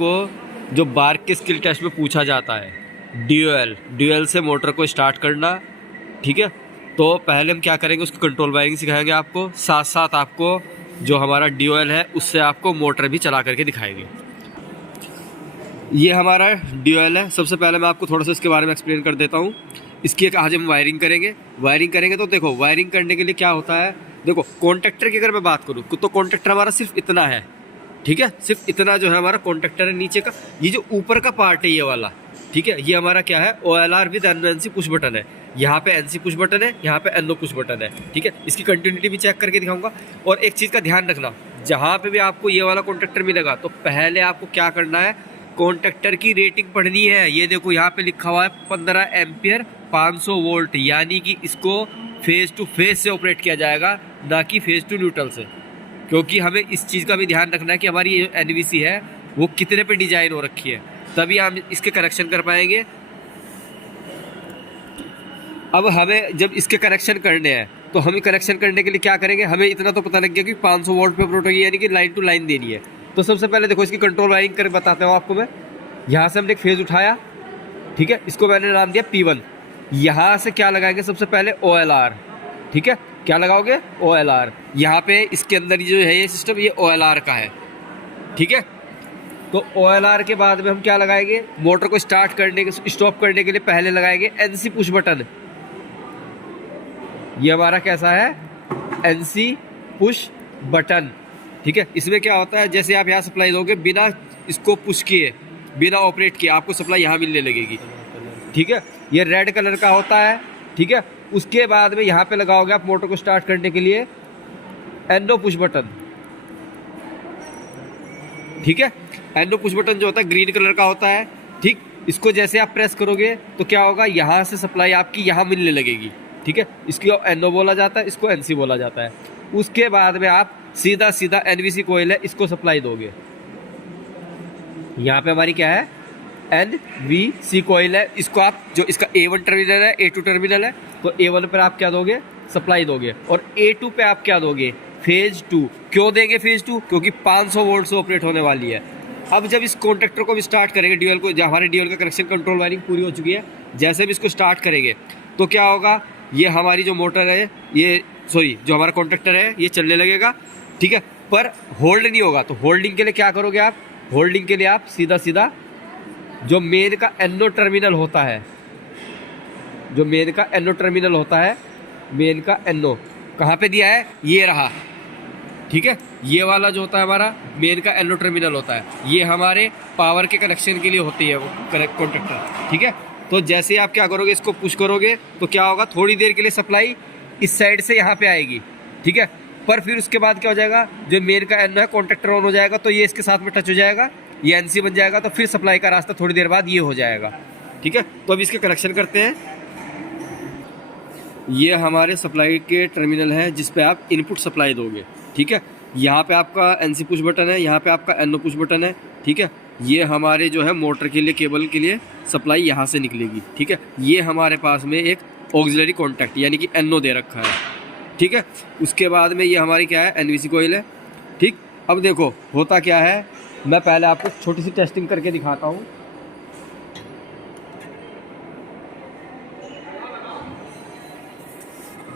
आपको जो बार्क के स्किल टेस्ट में पूछा जाता है, ड्यूएल से मोटर को स्टार्ट करना, ठीक है। तो पहले हम क्या करेंगे, उसकी कंट्रोल वायरिंग सिखाएंगे आपको, साथ साथ आपको जो हमारा ड्यूएल है उससे आपको मोटर भी चला करके दिखाएंगे। ये हमारा ड्यूएल है। सबसे पहले मैं आपको थोड़ा सा इसके बारे में एक्सप्लेन कर देता हूँ। इसकी एक आज हम वायरिंग करेंगे। तो देखो, वायरिंग करने के लिए क्या होता है, देखो कॉन्टेक्टर की अगर मैं बात करूँ तो कॉन्टेक्टर हमारा सिर्फ इतना है, ठीक है। सिर्फ इतना जो है हमारा कॉन्टेक्टर है। नीचे का ये जो ऊपर का पार्ट है ये वाला, ठीक है, ये हमारा क्या है, OLR with NC push button है। यहाँ पे NC पुश बटन है, यहाँ पे NO पुश बटन है, ठीक है। इसकी कंटिन्यूटी भी चेक करके दिखाऊंगा। और एक चीज़ का ध्यान रखना, जहाँ पे भी आपको ये वाला कॉन्टेक्टर मिलेगा तो पहले आपको क्या करना है, कॉन्टेक्टर की रेटिंग पढ़नी है। ये देखो यहाँ पे लिखा हुआ है 15 एम्पियर 500 वोल्ट, यानी कि इसको फेज टू फेज से ऑपरेट किया जाएगा, ना कि फेज टू न्यूट्रल से। क्योंकि हमें इस चीज़ का भी ध्यान रखना है कि हमारी ये NVC है वो कितने पे डिजाइन हो रखी है, तभी हम इसके कनेक्शन कर पाएंगे। अब हमें जब इसके कनेक्शन करने हैं तो हमें कनेक्शन करने के लिए क्या करेंगे, हमें इतना तो पता लग गया कि 500 वोल्ट पे ऑपरेट होगी, यानी कि लाइन टू लाइन देनी है। तो सबसे पहले देखो इसकी कंट्रोल वायरिंग कर बताता हूँ आपको मैं। यहाँ से हमने एक फेज उठाया, ठीक है, इसको मैंने नाम दिया P1। यहाँ से क्या लगाएंगे, सबसे पहले OLR, ठीक है। क्या लगाओगे, OLR। यहाँ पे इसके अंदर जो है ये सिस्टम, ये OLR का है, ठीक है। तो OLR के बाद में हम क्या लगाएंगे, मोटर को स्टार्ट करने के स्टॉप करने के लिए पहले लगाएंगे NC पुश बटन। ये हमारा कैसा है, NC पुश बटन, ठीक है। इसमें क्या होता है, जैसे आप यहाँ सप्लाई दोगे, बिना इसको पुश किए, बिना ऑपरेट किए आपको सप्लाई यहाँ मिलने लगेगी, ठीक है। ये रेड कलर का होता है, ठीक है। उसके बाद में यहाँ पे लगाओगे आप मोटर को स्टार्ट करने के लिए NO पुश बटन, ठीक है। NO पुश बटन जो होता है ग्रीन कलर का होता है, ठीक। इसको जैसे आप प्रेस करोगे तो क्या होगा, यहाँ से सप्लाई आपकी यहाँ मिलने लगेगी, ठीक है। इसको NO बोला जाता है, इसको NC बोला जाता है। उसके बाद में आप सीधा NVC कोयल है, इसको सप्लाई दोगे। यहाँ पे हमारी क्या है, NVC कोयल है। इसको आप जो इसका A1 टर्मिनल है, A2 टर्मिनल है, तो A1 पर आप क्या दोगे, सप्लाई दोगे, और A2 पे आप क्या दोगे, फेज 2। क्यों देंगे फेज 2, क्योंकि 500 वोल्ट से ऑपरेट होने वाली है। अब जब इस कॉन्ट्रैक्टर को भी स्टार्ट करेंगे, ड्यूएल को, जब हमारे ड्यूएल का कनेक्शन कंट्रोल वायरिंग पूरी हो चुकी है, जैसे भी इसको स्टार्ट करेंगे तो क्या होगा, ये हमारी जो मोटर है, ये जो हमारा कॉन्ट्रैक्टर है ये चलने लगेगा, ठीक है। पर होल्ड नहीं होगा। तो होल्डिंग के लिए क्या करोगे आप, होल्डिंग के लिए आप सीधा जो मेन का NO टर्मिनल होता है, जो मेन का NO टर्मिनल होता है, मेन का NO कहाँ पे दिया है, ये रहा, ठीक है। ये वाला जो होता है हमारा मेन का NO टर्मिनल होता है, ये हमारे पावर के कनेक्शन के लिए होती है वो कॉन्ट्रैक्टर, ठीक है। तो जैसे आप क्या करोगे, इसको पुश करोगे तो क्या होगा, थोड़ी देर के लिए सप्लाई इस साइड से यहाँ पे आएगी, ठीक है। पर फिर उसके बाद क्या हो जाएगा, जो मेन का NO है कॉन्ट्रैक्टर ऑन हो जाएगा, तो ये इसके साथ में टच हो जाएगा, ये NC बन जाएगा, तो फिर सप्लाई का रास्ता थोड़ी देर बाद ये हो जाएगा, ठीक है। तो अब इसके कनेक्शन करते हैं। ये हमारे सप्लाई के टर्मिनल है जिस पे आप इनपुट सप्लाई दोगे, ठीक है। यहाँ पे आपका NC पुश बटन है, यहाँ पे आपका NO पुश बटन है, ठीक है। ये हमारे जो है मोटर के लिए, केबल के लिए सप्लाई यहाँ से निकलेगी, ठीक है। ये हमारे पास में एक ऑक्सिलरी कॉन्टैक्ट यानी कि NO दे रखा है, ठीक है। उसके बाद में ये हमारी क्या है, NVC कोयल है, ठीक। अब देखो होता क्या है, मैं पहले आपको छोटी सी टेस्टिंग करके दिखाता हूँ।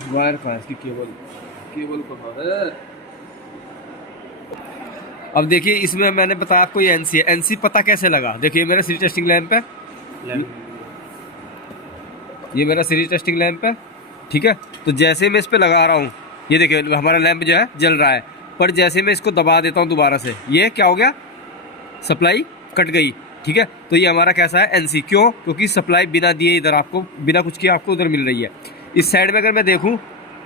वायर कहाँ है इसकी, केबल कहाँ है। अब देखिए इसमें मैंने बताया आपको ये NC है। NC पता कैसे लगा, देखिए मेरा सीरीज टेस्टिंग लैंप है, ये मेरा सीरीज टेस्टिंग लैंप है, ठीक है। तो जैसे मैं इस पे लगा रहा हूँ, ये देखिए हमारा लैंप जो है जल रहा है, पर जैसे मैं इसको दबा देता हूँ दोबारा से, ये क्या हो गया, सप्लाई कट गई, ठीक है। तो ये हमारा कैसा है, NC। क्यों, क्योंकि सप्लाई बिना दिए इधर आपको, बिना कुछ किए आपको उधर मिल रही है। इस साइड में अगर मैं देखूँ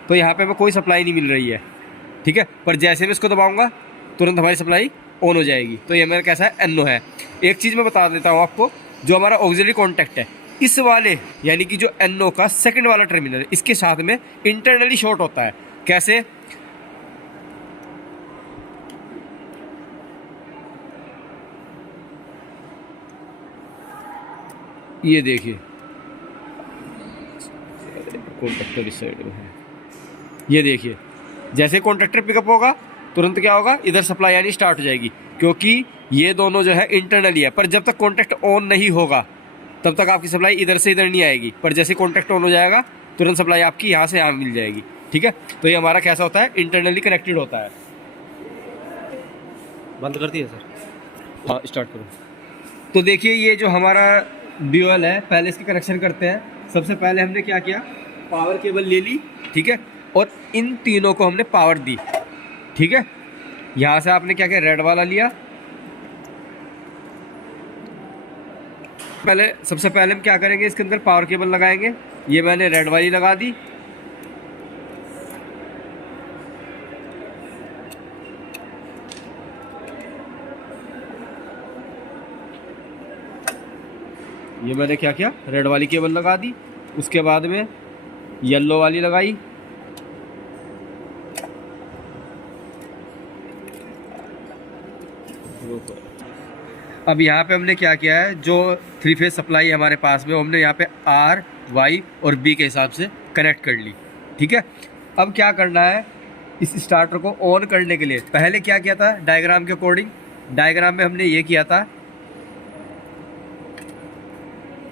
तो यहाँ पे मैं कोई सप्लाई नहीं मिल रही है, ठीक है। पर जैसे मैं इसको दबाऊँगा तुरंत हमारी सप्लाई ऑन हो जाएगी। तो ये मेरा कैसा है, NO है। एक चीज़ मैं बता देता हूँ आपको, जो हमारा ऑक्सिलरी कॉन्टैक्ट है, इस वाले यानी कि जो NO का सेकंड वाला टर्मिनल है, इसके साथ में इंटरनली शॉर्ट होता है। कैसे, ये देखिए कॉन्ट्रैक्टर इस साइड में है, ये देखिए जैसे कॉन्ट्रैक्टर पिकअप होगा तुरंत क्या होगा, इधर सप्लाई आनी स्टार्ट हो जाएगी, क्योंकि ये दोनों जो है इंटरनली है, पर जब तक कॉन्टैक्ट ऑन नहीं होगा तब तक आपकी सप्लाई इधर से इधर नहीं आएगी, पर जैसे कॉन्टैक्ट ऑन हो जाएगा तुरंत सप्लाई आपकी यहाँ से यहाँ मिल जाएगी। ठीक है, तो ये हमारा कैसा होता है, इंटरनली कनेक्टेड होता है। बंद कर दिया सर, हाँ स्टार्ट करो। तो देखिए ये जो हमारा ड्यूअल है, पहले इसकी कनेक्शन करते हैं। सबसे पहले हमने क्या किया, पावर केबल ले ली, ठीक है, और इन तीनों को हमने पावर दी। ठीक है, यहाँ से आपने क्या किया, रेड वाला लिया। सबसे पहले हम क्या करेंगे, इसके अंदर पावर केबल लगाएंगे। ये मैंने रेड वाली लगा दी। ये मैंने क्या किया, रेड वाली केबल लगा दी। उसके बाद में येलो वाली लगाई। अब यहाँ पे हमने क्या किया है, जो 3 फेज सप्लाई हमारे पास में, हमने यहाँ पे आर, वाई और बी के हिसाब से कनेक्ट कर ली। ठीक है, अब क्या करना है, इस स्टार्टर को ऑन करने के लिए पहले क्या किया था, डायग्राम के अकॉर्डिंग, डायग्राम में हमने ये किया था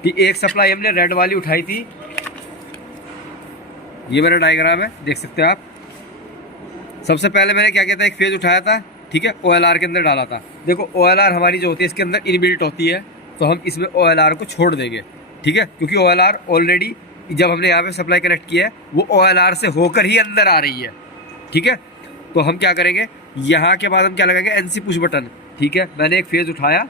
कि एक सप्लाई हमने रेड वाली उठाई थी। ये मेरा डायग्राम है, देख सकते हैं आप। सबसे पहले मैंने क्या किया था, एक फेज उठाया था, ठीक है, OLR के अंदर डाला था। देखो OLR हमारी जो होती है इसके अंदर इनबिल्ट होती है, तो हम इसमें OLR को छोड़ देंगे। ठीक है, क्योंकि OLR ऑलरेडी जब हमने यहाँ पे सप्लाई कनेक्ट किया है वो OLR से होकर ही अंदर आ रही है। ठीक है, तो हम क्या करेंगे, यहाँ के बाद हम क्या लगाएंगे, NC पुश बटन। ठीक है, मैंने एक फेज उठाया,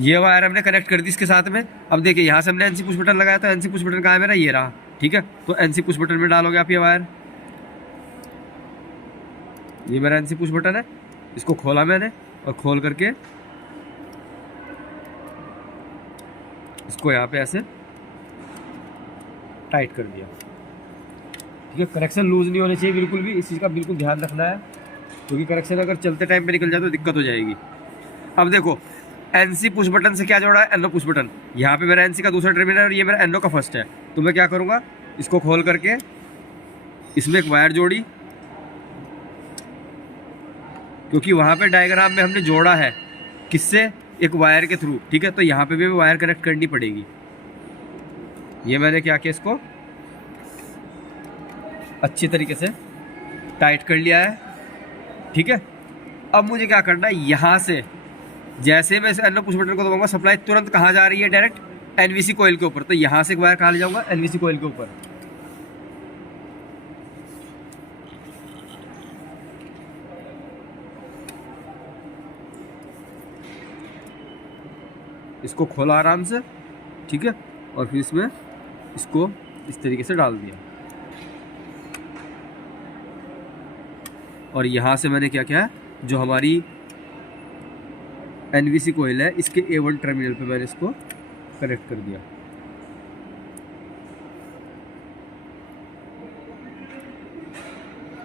ये वायर हमने कनेक्ट कर दी इसके साथ में। अब देखिए यहाँ से हमने NC पुश बटन लगाया था, NC पुश बटन कहाँ है मेरा, ये रहा। ठीक है, तो NC पुश बटन में डालोगे आप ये वायर। ये मेरा NC पुश बटन है, इसको खोला मैंने और खोल करके इसको यहाँ पे ऐसे टाइट कर दिया। ठीक है, कनेक्शन लूज नहीं होने चाहिए बिल्कुल भी, इस चीज़ का बिल्कुल ध्यान रखना है, क्योंकि कनेक्शन अगर चलते टाइम पे निकल जाए तो दिक्कत हो जाएगी। अब देखो NC पुश बटन से क्या जोड़ा है, NO पुश बटन। यहाँ पे मेरा NC का दूसरा टर्मिनल है और ये मेरा NO का फर्स्ट है। तो मैं क्या करूँगा, इसको खोल करके इसमें एक वायर जोड़ी, क्योंकि वहाँ पे डायग्राम में हमने जोड़ा है किससे, एक वायर के थ्रू। ठीक है, तो यहाँ पे भी वायर कनेक्ट करनी पड़ेगी। ये मैंने क्या किया, इसको अच्छी तरीके से टाइट कर लिया है। ठीक है, अब मुझे क्या करना है, यहाँ से जैसे मैं इस NO पुश बटन को दबाऊंगा, सप्लाई तुरंत कहाँ जा रही है, डायरेक्ट NVC कॉइल के ऊपर। तो यहाँ से एक वायर कहाँ ले जाऊंगा, NVC कॉइल के ऊपर। इसको खोला आराम से, ठीक है, और फिर इसमें इसको इस तरीके से डाल दिया। और यहाँ से मैंने क्या किया, जो हमारी NVC कोयल है इसके A1 टर्मिनल पे मैंने इसको कनेक्ट कर दिया।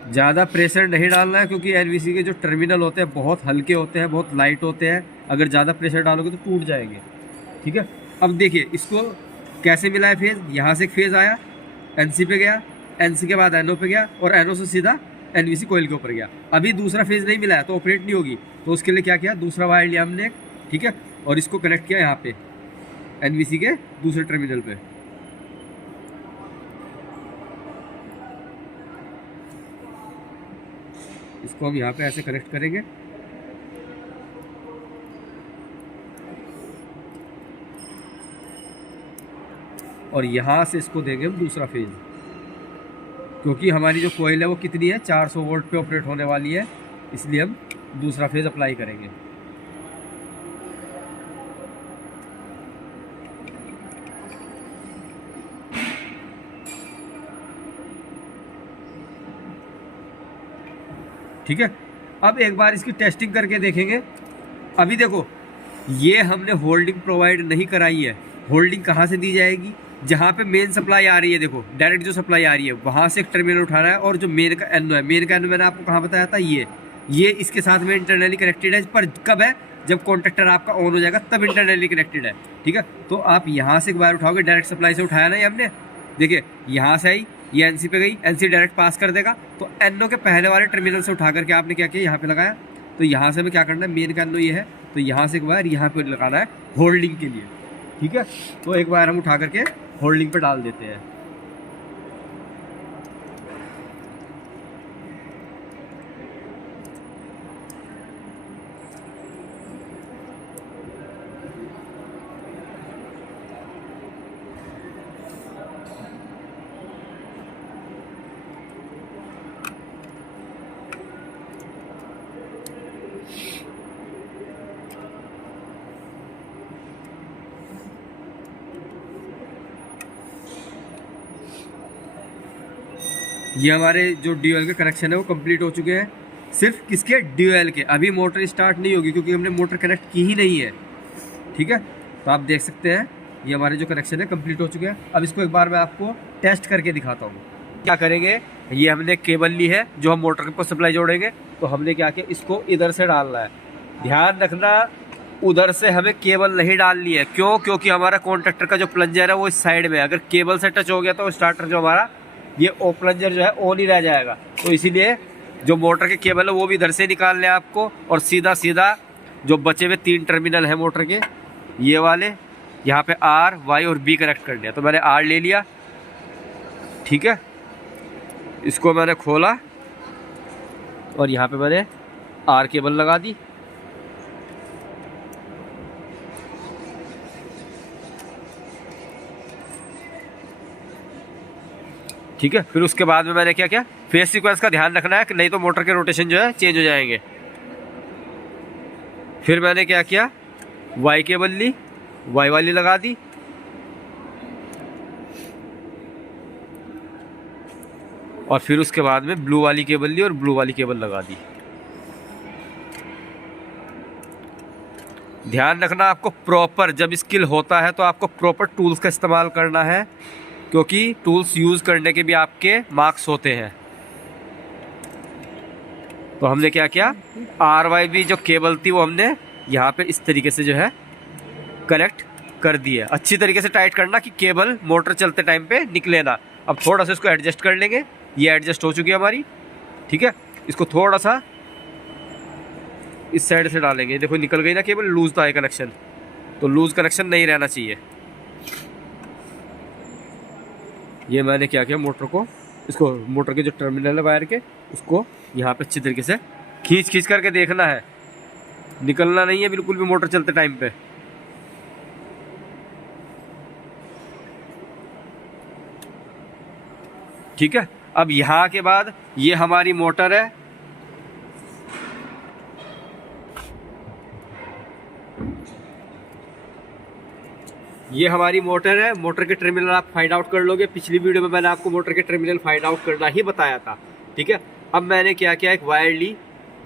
ज़्यादा प्रेशर नहीं डालना है, क्योंकि NVC के जो टर्मिनल होते हैं बहुत हल्के होते हैं, बहुत लाइट होते हैं। अगर ज़्यादा प्रेशर डालोगे तो टूट जाएंगे। ठीक है, अब देखिए इसको कैसे मिला है फेज़। यहाँ से एक फेज़ आया, NC पे गया, NC के बाद NO पे गया और NO से सीधा NVC कोयल के ऊपर गया। अभी दूसरा फेज़ नहीं मिला है तो ऑपरेट नहीं होगी। तो उसके लिए क्या किया, दूसरा वायर लिया हमने, ठीक है, और इसको कनेक्ट किया यहाँ पे NVC के दूसरे टर्मिनल पे। इसको हम यहाँ पे ऐसे कनेक्ट करेंगे और यहाँ से इसको देंगे हम दूसरा फेज, क्योंकि हमारी जो कोयल है वो कितनी है, 400 वोल्ट पे ऑपरेट होने वाली है, इसलिए हम दूसरा फेज अप्लाई करेंगे। ठीक है, अब एक बार इसकी टेस्टिंग करके देखेंगे। अभी देखो ये हमने होल्डिंग प्रोवाइड नहीं कराई है। होल्डिंग कहाँ से दी जाएगी, जहाँ पे मेन सप्लाई आ रही है, देखो डायरेक्ट जो सप्लाई आ रही है वहाँ से एक टर्मिनल उठाना है, और जो मेन का NO है, मेन का NO मैंने आपको कहाँ बताया था, ये इसके साथ में इंटरनली कनेक्टेड है। पर कब है, जब कॉन्ट्रैक्टर आपका ऑन हो जाएगा तब इंटरनली कनेक्टेड है, ठीक है। तो आप यहाँ से एक वायर उठाओगे, डायरेक्ट सप्लाई से उठाया ना ये हमने, देखिए यहाँ से आई, ये एनसी पे गई, एनसी डायरेक्ट पास कर देगा। तो एनओ के पहले वाले टर्मिनल से उठा करके आपने क्या किया, यहाँ पे लगाया। तो यहाँ से हमें क्या करना है, मेन का एनओ ये है, तो यहाँ से एक वायर यहाँ पे लगाना है होल्डिंग के लिए, ठीक है। तो एक वायर हम उठा करके होल्डिंग पे डाल देते हैं। ये हमारे जो ड्यूएल के कनेक्शन है वो कंप्लीट हो चुके हैं, सिर्फ किसके, ड्यूएल के। अभी मोटर स्टार्ट नहीं होगी क्योंकि हमने मोटर कनेक्ट की ही नहीं है, ठीक है। तो आप देख सकते हैं ये हमारे जो कनेक्शन है कंप्लीट हो चुके हैं। अब इसको एक बार मैं आपको टेस्ट करके दिखाता हूँ। क्या करेंगे, ये हमने केबल ली है जो हम मोटर को सप्लाई जोड़ेंगे, तो हमने क्या किया, इसको इधर से डालना है। ध्यान रखना उधर से हमें केबल नहीं डालनी है, क्यों, क्योंकि हमारा कॉन्ट्रैक्टर का जो प्लंजर है वो इस साइड में है। अगर केबल से टच हो गया तो स्टार्टर जो हमारा ये ओ प्लंजर जो है ऑन ही रह जाएगा। तो इसीलिए जो मोटर के केबल है वो भी इधर से निकालने हैं आपको, और सीधा सीधा जो बचे हुए 3 टर्मिनल हैं मोटर के, ये वाले यहाँ पे आर, वाई और बी कनेक्ट करने हैं। तो मैंने आर ले लिया, ठीक है, इसको मैंने खोला और यहाँ पे मैंने आर केबल लगा दी। ठीक है, फिर उसके बाद में मैंने क्या किया, फेज सीक्वेंस का ध्यान रखना है कि नहीं तो मोटर के रोटेशन जो है चेंज हो जाएंगे। फिर मैंने क्या किया, वाई केबल ली, वाई वाली लगा दी, और फिर उसके बाद में ब्लू वाली केबल ली और ब्लू वाली केबल लगा दी। ध्यान रखना आपको प्रॉपर, जब स्किल होता है तो आपको प्रॉपर टूल्स का इस्तेमाल करना है, क्योंकि टूल्स यूज़ करने के भी आपके मार्क्स होते हैं। तो हमने क्या किया, आर वाई बी जो केबल थी वो हमने यहाँ पे इस तरीके से जो है कनेक्ट कर दी है। अच्छी तरीके से टाइट करना कि केबल मोटर चलते टाइम पे निकले ना। अब थोड़ा सा इसको एडजस्ट कर लेंगे, ये एडजस्ट हो चुकी है हमारी, ठीक है। इसको थोड़ा सा इस साइड से डालेंगे, देखो निकल गई ना केबल, लूज था ये कनेक्शन, तो लूज कनेक्शन नहीं रहना चाहिए। ये मैंने क्या किया, मोटर को, इसको मोटर के जो टर्मिनल है वायर के, उसको यहाँ पे अच्छी तरीके से खींच करके देखना है, निकलना नहीं है बिल्कुल भी मोटर चलते टाइम पे। ठीक है, अब यहाँ के बाद ये हमारी मोटर है, ये हमारी मोटर है। मोटर के टर्मिनल आप फाइंड आउट कर लोगे, पिछली वीडियो में मैंने आपको मोटर के टर्मिनल फाइंड आउट करना ही बताया था, ठीक है। अब मैंने क्या किया, एक वायर ली,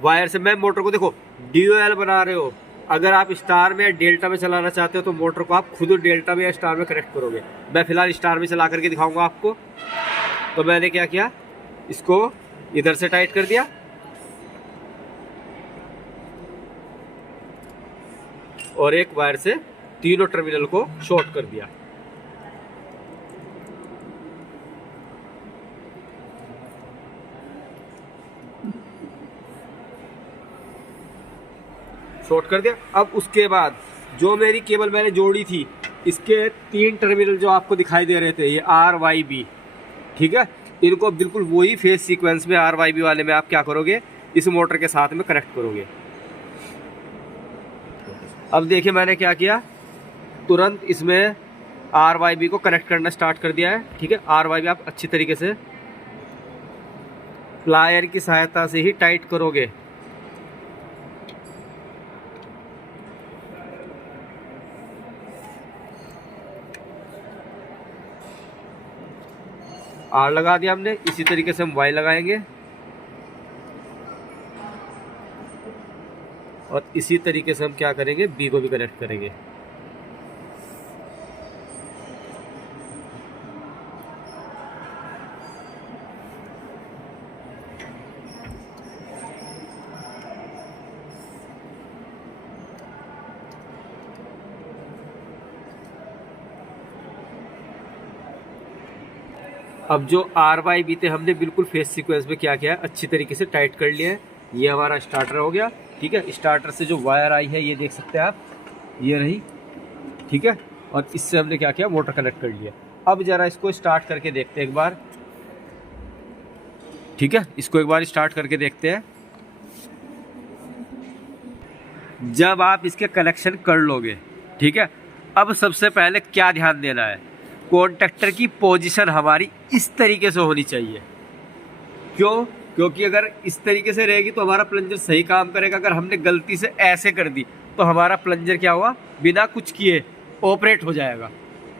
वायर से मैं मोटर को, देखो ड्यूएल बना रहे हो, अगर आप स्टार में या डेल्टा में चलाना चाहते हो तो मोटर को आप खुद डेल्टा में या स्टार में कनेक्ट करोगे। मैं फिलहाल स्टार में चला करके दिखाऊंगा आपको। तो मैंने क्या किया, इसको इधर से टाइट कर दिया और एक वायर से तीनों टर्मिनल को शॉर्ट कर दिया। शॉर्ट कर दिया। अब उसके बाद जो मेरी केबल मैंने जोड़ी थी, इसके 3 टर्मिनल जो आपको दिखाई दे रहे थे, ये आर वाई बी, ठीक है, इनको बिल्कुल वही फेज सीक्वेंस में आर वाई बी वाले में आप क्या करोगे, इस मोटर के साथ में कनेक्ट करोगे। अब देखिए मैंने क्या किया, तुरंत इसमें आर वाई बी को कनेक्ट करना स्टार्ट कर दिया है, ठीक है। आर वाई बी आप अच्छी तरीके से प्लायर की सहायता से ही टाइट करोगे। आर लगा दिया हमने, इसी तरीके से हम वाई लगाएंगे और इसी तरीके से हम क्या करेंगे, बी को भी कनेक्ट करेंगे। अब जो आर वाई बी थे हमने बिल्कुल फेस सीक्वेंस में क्या किया है, अच्छी तरीके से टाइट कर लिया है। ये हमारा स्टार्टर हो गया, ठीक है। स्टार्टर से जो वायर आई है ये देख सकते हैं आप, ये रही, ठीक है। और इससे हमने क्या किया, मोटर कनेक्ट कर लिया। अब जरा इसको स्टार्ट करके देखते हैं एक बार, ठीक है। इसको एक बार स्टार्ट करके देखते हैं। जब आप इसके कनेक्शन कर लोगे, ठीक है, अब सबसे पहले क्या ध्यान देना है, कॉन्टैक्टर की पोजीशन हमारी इस तरीके से होनी चाहिए। क्यों? क्योंकि अगर इस तरीके से रहेगी तो हमारा प्लंजर सही काम करेगा। अगर हमने गलती से ऐसे कर दी तो हमारा प्लंजर क्या हुआ, बिना कुछ किए ऑपरेट हो जाएगा,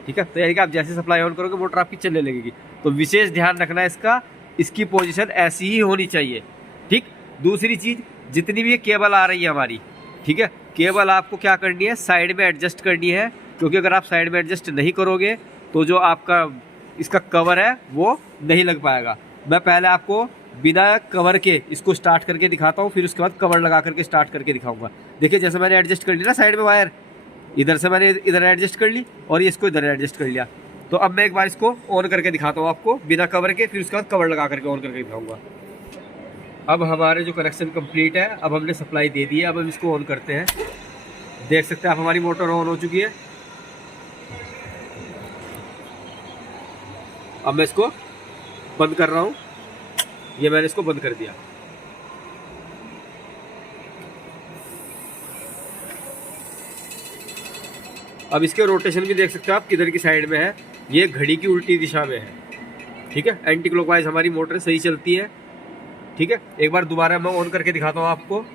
ठीक है। तो यानी कि आप जैसे सप्लाई ऑन करोगे मोटर आपकी चलने लगेगी। तो विशेष ध्यान रखना है इसका, इसकी पोजीशन ऐसी ही होनी चाहिए, ठीक। दूसरी चीज़, जितनी भी ये केबल आ रही है हमारी, ठीक है, केबल आपको क्या करनी है, साइड में एडजस्ट करनी है। क्योंकि अगर आप साइड में एडजस्ट नहीं करोगे तो जो आपका इसका कवर है वो नहीं लग पाएगा। मैं पहले आपको बिना कवर के इसको स्टार्ट करके दिखाता हूँ, फिर उसके बाद कवर लगा करके स्टार्ट करके दिखाऊंगा। देखिए जैसे मैंने एडजस्ट कर लिया ना साइड में वायर, इधर से मैंने इधर एडजस्ट कर ली और इसको इधर एडजस्ट कर लिया। तो अब मैं एक बार इसको ऑन करके दिखाता हूँ आपको बिना कवर के, फिर उसके बाद कवर लगा करके ऑन करके दिखाऊंगा। अब हमारे जो कनेक्शन कंप्लीट है, अब हमने सप्लाई दे दी है। अब हम इसको ऑन करते हैं। देख सकते हैं आप हमारी मोटर ऑन हो चुकी है। अब मैं इसको बंद कर रहा हूँ। ये मैंने इसको बंद कर दिया। अब इसके रोटेशन भी देख सकते हो आप किधर की साइड में है। ये घड़ी की उल्टी दिशा में है, ठीक है। एंटी क्लॉकवाइज हमारी मोटर सही चलती है, ठीक है। एक बार दोबारा मैं ऑन करके दिखाता हूँ आपको।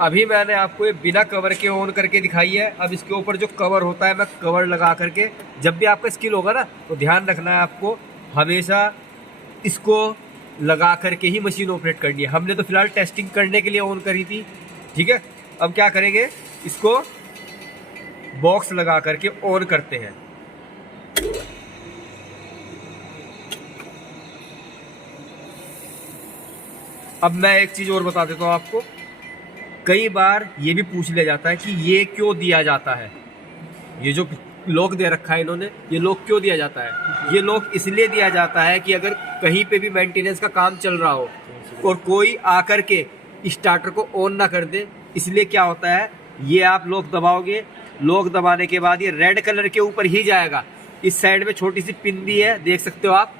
अभी मैंने आपको ये बिना कवर के ऑन करके दिखाई है। अब इसके ऊपर जो कवर होता है मैं कवर लगा करके, जब भी आपका स्किल होगा ना तो ध्यान रखना है आपको हमेशा इसको लगा करके ही मशीन ऑपरेट करनी है। हमने तो फिलहाल टेस्टिंग करने के लिए ऑन करी थी, ठीक है। अब क्या करेंगे, इसको बॉक्स लगा करके ऑन करते हैं। अब मैं एक चीज और बता देता हूँ आपको। कई बार ये भी पूछ लिया जाता है कि ये क्यों दिया जाता है, ये जो लॉक दे रखा है इन्होंने, ये लॉक क्यों दिया जाता है। ये लॉक इसलिए दिया जाता है कि अगर कहीं पे भी मेंटेनेंस का काम चल रहा हो और कोई आकर के स्टार्टर को ऑन ना कर दे, इसलिए क्या होता है, ये आप लॉक दबाओगे, लॉक दबाने के बाद ये रेड कलर के ऊपर ही जाएगा। इस साइड में छोटी सी पिन दी है, देख सकते हो आप,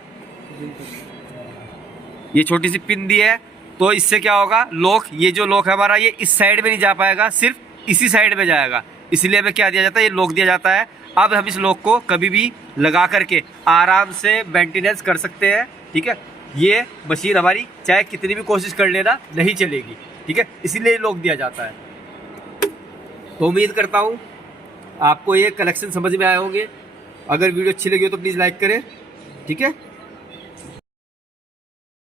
ये छोटी सी पिन दी है। तो इससे क्या होगा, लॉक, ये जो लॉक है हमारा, ये इस साइड में नहीं जा पाएगा, सिर्फ इसी साइड में जाएगा। इसलिए हमें क्या दिया जाता है, ये लॉक दिया जाता है। अब हम इस लॉक को कभी भी लगा करके आराम से मेंटेनेंस कर सकते हैं, ठीक है। ये मशीन हमारी चाहे कितनी भी कोशिश कर लेना नहीं चलेगी, ठीक है, इसलिए लॉक दिया जाता है। तो उम्मीद करता हूँ आपको ये कलेक्शन समझ में आए होंगे। अगर वीडियो अच्छी लगी हो तो प्लीज़ लाइक करें, ठीक है।